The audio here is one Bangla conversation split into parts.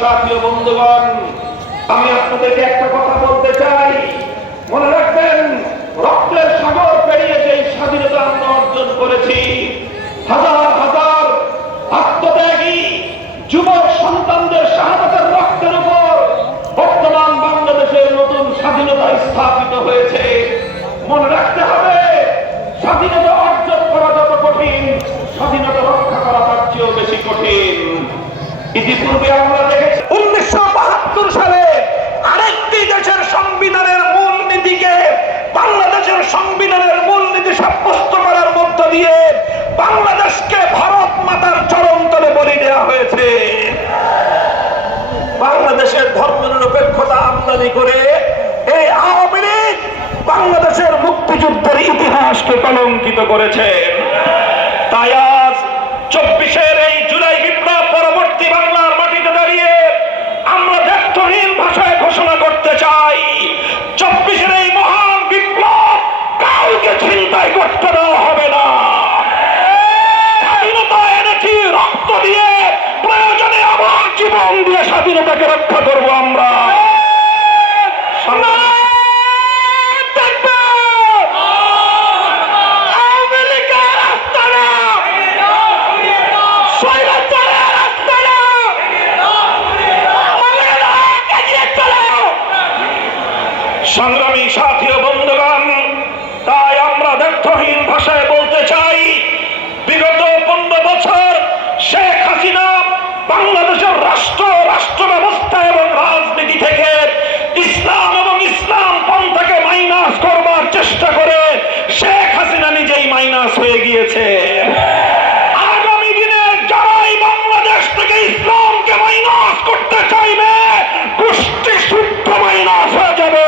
সাথী ও বন্ধুগণ, আমি আপনাদেরকে একটা কথা বলতে চাই। মনে রাখবেন, রক্তের সাগর পেরিয়ে যে স্বাধীনতা আমরা অর্জন করেছি, হাজার হাজার আত্মত্যাগী যুবক সন্তানদের শাহাদাতের রক্তের উপর বর্তমান বাংলাদেশের নতুন স্বাধীনতা স্থাপিত হয়েছে। মনে রাখতে হবে, স্বাধীনতা অর্জন করা যত কঠিন, স্বাধীনতা রক্ষা করা তার চেয়েও বেশি কঠিন। ইতিপূর্বে আমরা দেখেছি 1972 সালে আরেকটি দেশের সংবিধানের মূলনীতিকে বাংলাদেশের সংবিধানের মূলনীতি সাব্যস্ত করার মধ্য দিয়ে বাংলাদেশকে ভারত মাতার চরণতলে বলি দেওয়া হয়েছে। বাংলাদেশের ধর্মনিরপেক্ষতা আমদানি করে এই আওয়ামী লীগ বাংলাদেশের মুক্তিযুদ্ধের ইতিহাসকে কলঙ্কিত করেছে। তাই আজ 24-এর এই জুলাই বিপ্লব পরবর্তী বাংলার মাটিতে দাঁড়িয়ে আমরা দ্ব্যর্থহীন ভাষায় ঘোষণা করতে চাই, 24-এর এই মহান বিপ্লব কাউকে চিন্তাই করতে দেওয়া হবে না। স্বাধীনতা এনেছি রক্ত দিয়ে, প্রয়োজনে আমার জীবন দিয়ে স্বাধীনতাকে রক্ষা করবো আমরা। সংগ্রামী সাথী ও বন্ধুগণ, তাই আমরা দ্ব্যর্থহীন ভাষায় বলতে চাই, বিগত 15 বছর শেখ হাসিনা বাংলাদেশের রাষ্ট্র ব্যবস্থা এবং রাজনীতি থেকে ইসলাম এবং ইসলাম পন্থাকে মাইনাস করবার চেষ্টা করে শেখ হাসিনা নিজেই মাইনাস হয়ে গিয়েছে। আগামী দিনে যারাই বাংলাদেশ থেকে ইসলামকে মাইনাস করতে চাইবে, গোষ্ঠী শুদ্ধ মাইনাস হয়ে যাবে।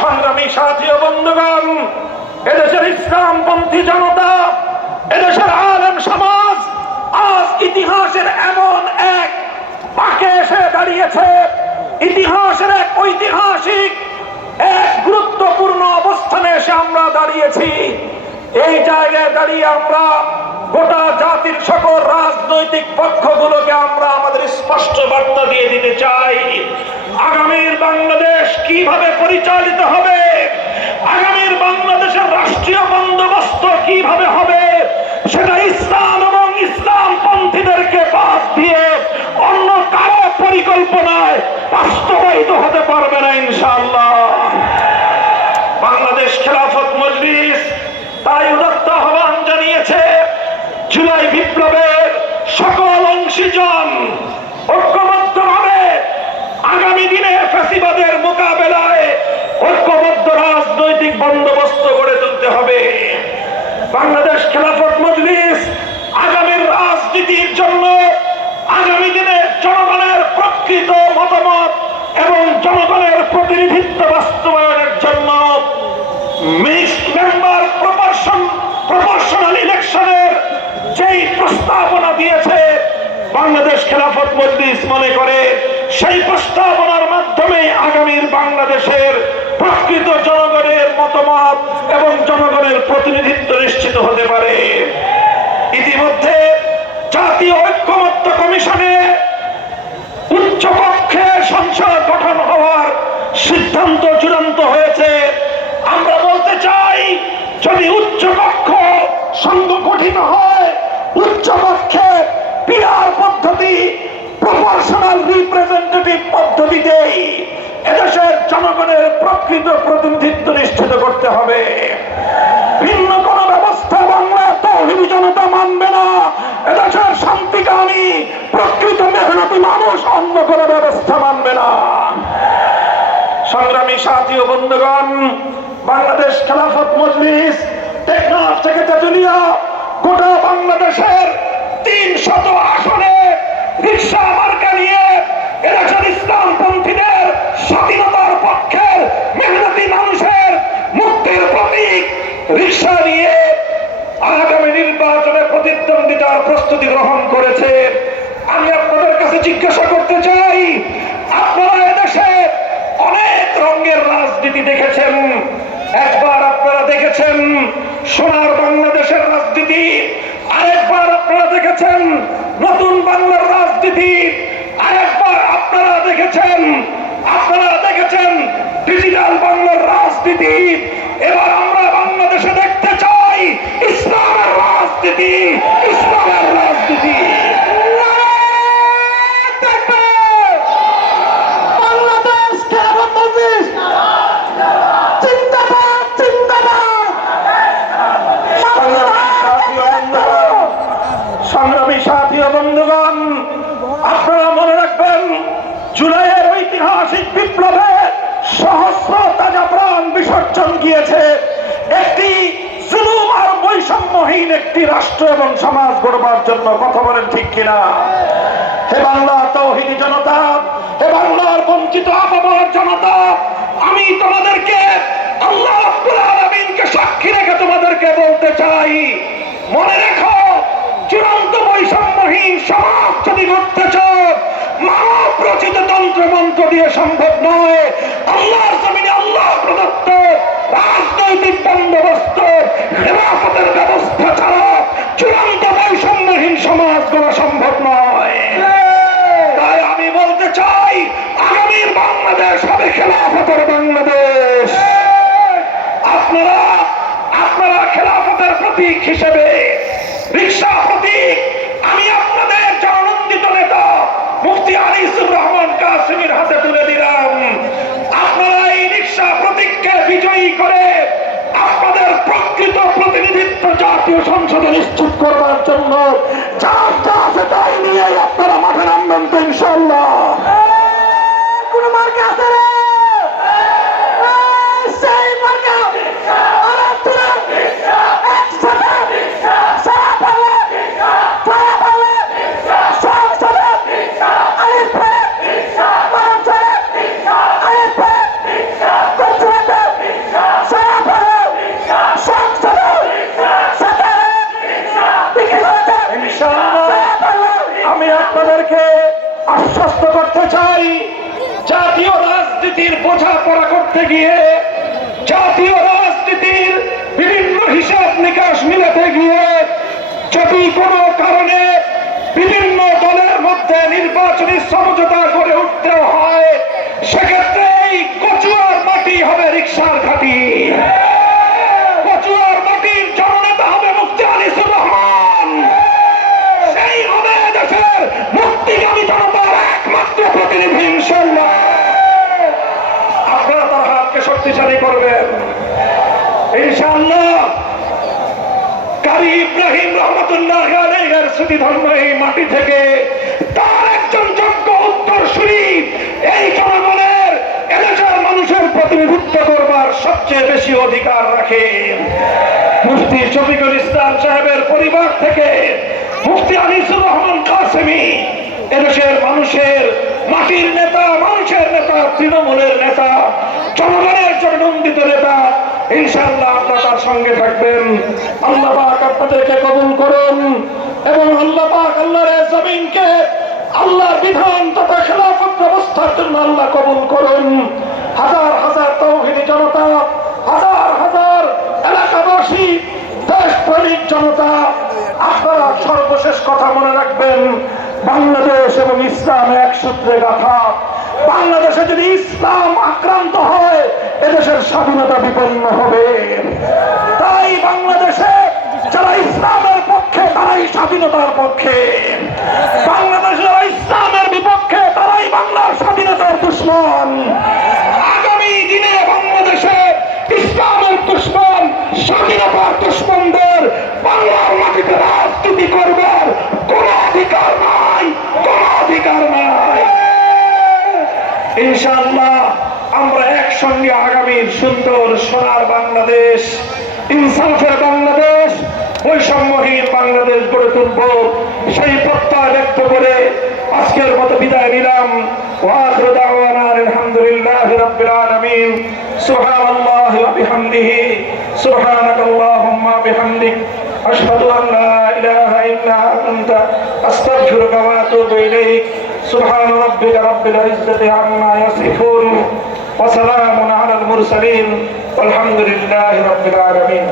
সংগ্রামী সাথী ও বন্ধুগণ, এদেশের ইসলামপন্থী জনতা, এদেশের আলেম সমাজ আজ ইতিহাসের এমন এক পাকে এসে দাঁড়িয়েছে, ইতিহাসের এক ঐতিহাসিক এক গুরুত্বপূর্ণ অবস্থানে এসে আমরা দাঁড়িয়েছি। এই জায়গায় দাঁড়িয়ে আমরা গোটা জাতির সকল রাজনৈতিক পক্ষগুলোকে আমরা আমাদের স্পষ্ট বার্তা দিয়ে দিতে চাই, আগামীর বাংলাদেশ কিভাবে পরিচালিত হবে, আগামীর বাংলাদেশের রাষ্ট্রীয় বন্দোবস্ত কিভাবে হবে, সেটা ইসলাম এবং ইসলাম পন্থীদেরকে বাদ দিয়ে অন্য কারো পরিকল্পনায় বাস্তবায়িত হতে পারবে না ইনশাআল্লাহ। বাংলাদেশ খেলাফত মজলিস তাই উদাত্ত আহ্বান জানিয়েছে, জুলাই বিপ্লবের সকল অংশীজন ঐক্যবদ্ধভাবে আগামী দিনে ফ্যাসিবাদের মোকাবেলায় ঐক্যবদ্ধ রাজনৈতিক বন্দোবস্ত গড়ে তুলতে হবে। বাংলাদেশ খেলাফত মজলিস আগামীর রাজনীতির জন্য, আগামী দিনে জনগণের প্রকৃত মতামত এবং জনগণের প্রতিনিধিত্ব বাস্তবায়নের জন্য মিক্সড মেম্বার প্রপোর্শনাল ইলেকশনের যেই প্রস্তাবনা দিয়েছে, বাংলাদেশ খেলাফত মজলিস মনে করে সেই প্রস্তাবনার মাধ্যমে আগামীর বাংলাদেশের প্রকৃত জনগণের মতামত এবং জনগণের প্রতিনিধিত্ব নিশ্চিত হতে পারে। ইতিমধ্যে জাতীয় ঐক্যমত্য কমিশনে উচ্চকক্ষে সংসদ গঠন হওয়ার সিদ্ধান্ত চূড়ান্ত হয়েছে। আমরা বলতে চাই, যদি উচ্চকক্ষ সংগঠিত হয়, উচ্চকক্ষে পিআর পদ্ধতি, প্রপোর্শনাল রিপ্রেজেন্টেটিভ পদ্ধতিতেই এদেশের জনগণের প্রকৃত প্রতিনিধিত্ব নিশ্চিত করতে হবে। ভিন্ন কোন ব্যবস্থা বাংলার তৌহিদি জনতা মানবে না। এদেশের শান্তিকামী প্রকৃত মেহনতি মানুষ অন্য কোন ব্যবস্থা মানবে না। সংগ্রামী সাথী ও বন্ধুগণ, বাংলাদেশ খেলাফত মজলিস টেকনাফ থেকে তেতুলিয়া গোটা বাংলাদেশের 300 আসনে রিক্সা মার্কা নিয়ে এদেশের ইসলামপন্থীদের স্বাধীনতার পক্ষের মেহনতি মানুষের মুক্তির প্রতীক রিক্সা নিয়ে আগামী নির্বাচনে জিজ্ঞাসা করতে চাই, আপনারা এদেশে অনেক রঙের রাজনীতি দেখেছেন। একবার আপনারা দেখেছেন সোনার বাংলাদেশের রাজনীতি, আরেকবার আপনারা দেখেছেন নতুন বাংলার রাজনীতি, আরেকবার আপনারা দেখেছেন ডিজিটাল বাংলার রাজনীতি। এবার আমরা বাংলাদেশে দেখতে চাই ইসলামের রাজনীতি, ইসলামের রাজনীতি। সংগ্রামী সাথী ও বন্ধুগণ, আপনারা মনে রাখবেন জুলাইয়ের ঐতিহাসিক বিপ্লবে সহস্র তাজা প্রাণ বিসর্জন গিয়েছে একটি জুলুম আর বৈষম্যহীন একটি রাষ্ট্র এবং সমাজ গড়বার জন্য। কথা বলেন ঠিক কিনা? হে বাংলার তৌহিদি জনতা, হে বাংলার বঞ্চিত আপামর জনতা, আমি তোমাদেরকে আল্লাহ রাব্বুল আলামিনকে সাক্ষী রেখে তোমাদেরকে বলতে চাই, মনে রেখো চূড়ান্ত বৈষম্যহীন সমাজ যদি গড়তে চাও, মানব রচিত তন্ত্র মন্ত্র দিয়ে সম্ভব নয়। আল্লাহর জমিনে আল্লাহ প্রদত্ত রাজনৈতিক বন্দোবস্ত, খেলাফতের ব্যবস্থা ছাড়া চূড়ান্ত বৈষম্যহীন সমাজ গড়া সম্ভব নয়। তাই আমি বলতে চাই, আগামীর বাংলাদেশ হবে খেলাফতের বাংলাদেশ। আপনারা খেলাফতের প্রতীক হিসেবে রিকশা প্রতীক আমি আপনাদের জননন্দিত নেতা মুফতি আনিসুর রহমান কাসেমীর হাতে তুলে দিলাম। আপনারা এই রিকশা প্রতীককে বিজয়ী করে আপনাদের প্রকৃত প্রতিনিধিত্ব জাতীয় সংসদে নিশ্চিত করবার জন্য যার যা আছে তাই নিয়ে আপনারা মাঠে নামবেন তো ইনশাআল্লাহ। কোন মার্কা আছে রে? সেই মার্কা আশ্বস্ত করতে চাই, জাতীয় রাজনীতির বোঝাপড়া করতে গিয়ে, জাতীয় রাজনীতির বিভিন্ন হিসাব নিকাশ মিলাতে গিয়ে যদি কোনো কারণে বিভিন্ন দলের মধ্যে নির্বাচনী সমঝোতা করে উঠতে হয়, সেক্ষেত্রে এই কচুয়ার মাটি হবে রিকশার ঘাঁটি। কচুয়ার মাটির জননেতা হবে মুফতি আনিসুর রহমান। সেই হবে দেশের মুক্তিগামী জনতার একমাত্র প্রতিনিধি ইনশাআল্লাহ। আপনারা তার হাতকে শক্তিশালী করবেন ইনশাআল্লাহ। কারি ইব্রাহিম রহমতুল্লাহ আলাইহির স্মৃতি ধন্য এই মাটি থেকে তার একজন যোগ্য উত্তরসূরি এই জনগণের, এদেশের মানুষের প্রতিনিধিত্ব করবার সবচেয়ে বেশি অধিকার রাখে। মুফতি শফিকুল ইসলাম সাহেবের পরিবার থেকে মুফতি আনিসুর রহমান কাসেমী এদেশের মানুষের মাটির নেতা, মানুষের নেতা, তৃণমূলের নেতা, জনগণের জননন্দিত নেতা। ইনশাআল্লাহ আপনারা তার সঙ্গে থাকবেন। আল্লাহ পাক আপনাদেরকে কবুল করুন এবং আল্লাহ পাক আল্লাহর জমিনকে আল্লাহর বিধান তথা খেলাফত ব্যবস্থার জন্য আল্লাহ কবুল করুন। হাজার হাজার তৌহিদি জনতা, হাজার হাজার এলাকাবাসী, দেশপ্রেমিক জনতা, আপনারা সর্বশেষ কথা মনে রাখবেন, বাংলাদেশ এবং ইসলাম এক সূত্রে গাঁথা। বাংলাদেশে যদি ইসলাম আক্রান্ত হয়, এদেশের স্বাধীনতা বিপন্ন হবে। তাই বাংলাদেশে যারা ইসলামের পক্ষে তারাই স্বাধীনতার পক্ষে, বাংলাদেশের ইসলামের বিপক্ষে তারাই বাংলার স্বাধীনতার দুশমন। আগামী দিনে বাংলাদেশে ইসলামের দুশমন, স্বাধীনতার দুশমনদের বাংলার মাটিতে রাজনীতি করবার কোন অধিকার নাই, কোন অধিকার নাই। ইনশাআল্লাহ আমরা একসঙ্গে আগামীর সুন্দর সোনার বাংলাদেশ, ইনসাফের বাংলাদেশ, বৈষম্যহীন বাংলাদেশ গড়ে তুলব, সেই প্রত্যয় ব্যক্ত করে আজকের মতো বিদায় নিলাম। ওয়া আখিরু দাওয়ানা আলহামদুলিল্লাহি রাব্বিল আলামিন। সুবহানাল্লাহি ওয়া বিহামদিহি, সুবহানাকাল্লাহুম্মা বিহামদিক, আশহাদু আন লা ইলাহা ইল্লা আনতা, আস্তাগফিরুকা ওয়া আতুবু ইলাইক। সুবহান রাব্বিকা রাব্বিল ইজ্জাতি আম্মা ইয়াসিফুন ওয়া সালামুন আলাল মুরসালিন ওয়ালহামদুলিল্লাহি রাব্বিল আলামিন।